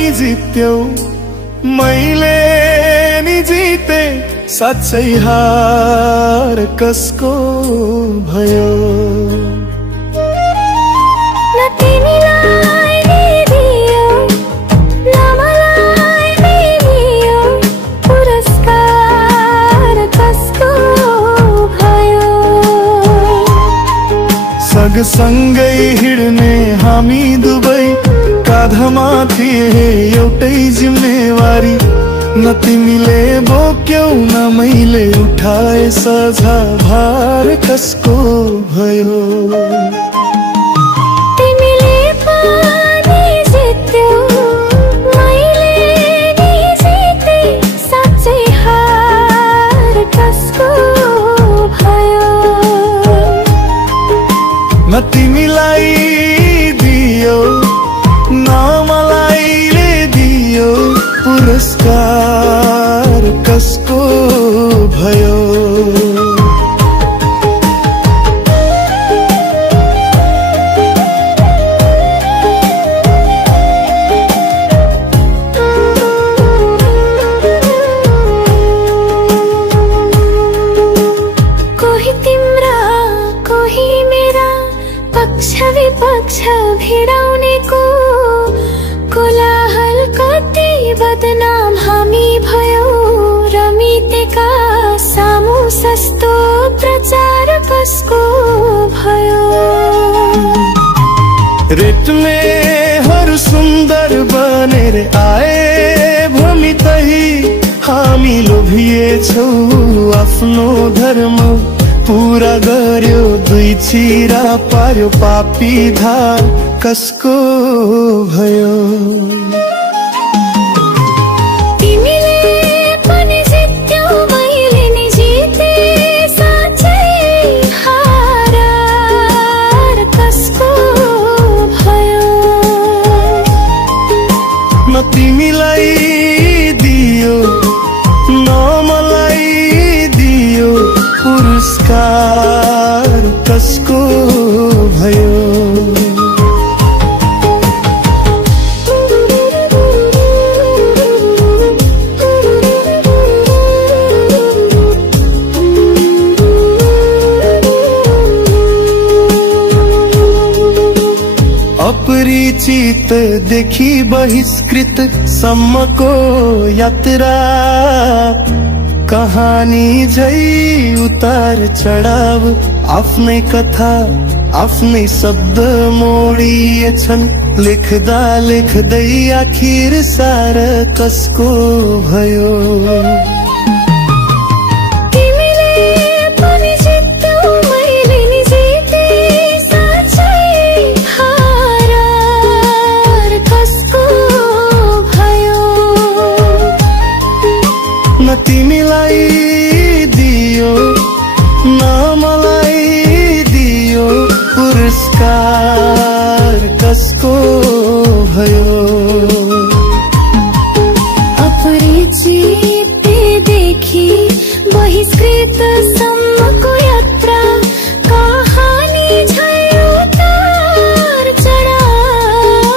नि जित्यौ मैले नि जिते साँच्चै हार कसको भयो न तिमीलाई नि दियो न मलाई नि दियो पुरस्कार कसको भयो सँगसँगै हिँड्ने हामी दुवै काँधमा थिए एउटै जिम्मेवारी न तिमीले बोक्यौ न मैले उठाए सझा भार कसको भयो तिमीले पनि जित्यौ मैले नि जिते साँच्चै हार कसको भयो न तिमीलाई दियो न मलाईले दियो पुरस्कार कसको भयो कोही तिम्रा कोही मेरा पक्ष विपक्ष भिडाउनेको कोलाहल कति बदनाम हामी भयो रमितेका सामु सस्तो प्रचार कसको भयो रेटमेहरू सुन्दर बनेर आए भूमितै हामी लोभिएछौ आफ्नो धर्म पूरा गर्यो दुई चिरा पार्यो पापी धार कसको भयो तिमीले पनि जित्यौ मैले नि जिते साँच्चै हार कसको भयो न तिमीलाई दियो न मलाई दियो पुरस्कार कसको भयो अपरिचित देखि बहिष्कृत सम्मको यात्रा कहानी झै उतार चढाव आफ्नै कथा आफ्नै शब्द मोडिएछन् लेख्दा लेख्दै आखिर सार कसको भयो न तिमीलाई दियो न मलाई दियो पुरस्कार कसको भयो अपरिचितदेखि बहिष्कृत सम्मको यात्रा कहानी झै उतार चढाव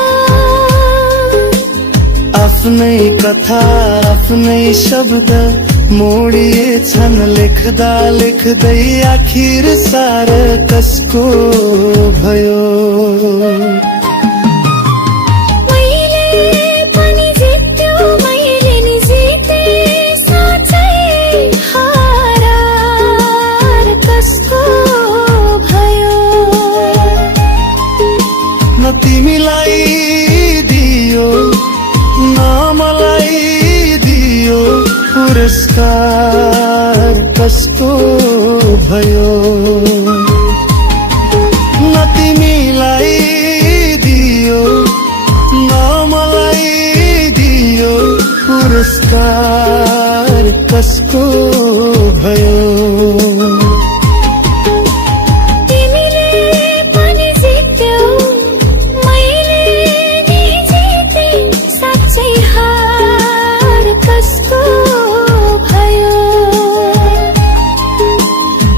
आफ्नै कथा आफ्नै शब्द मोडिएछन् लेख्दा लेख्दै आखिर सार कसको भयो मैले पनि जित्यौ मैले नि जिते साँच्चै हार कसको भयो न तिमीलाई दियो न मलाई दियो पुरस्कार कसको भयो न तिमीलाई दियो न मलाई दियो पुरस्कार कसको भयो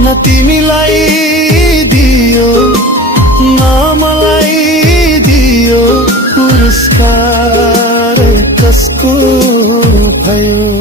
न तिमीलाई दियो न मलाई दियो पुरस्कार कसको भयो।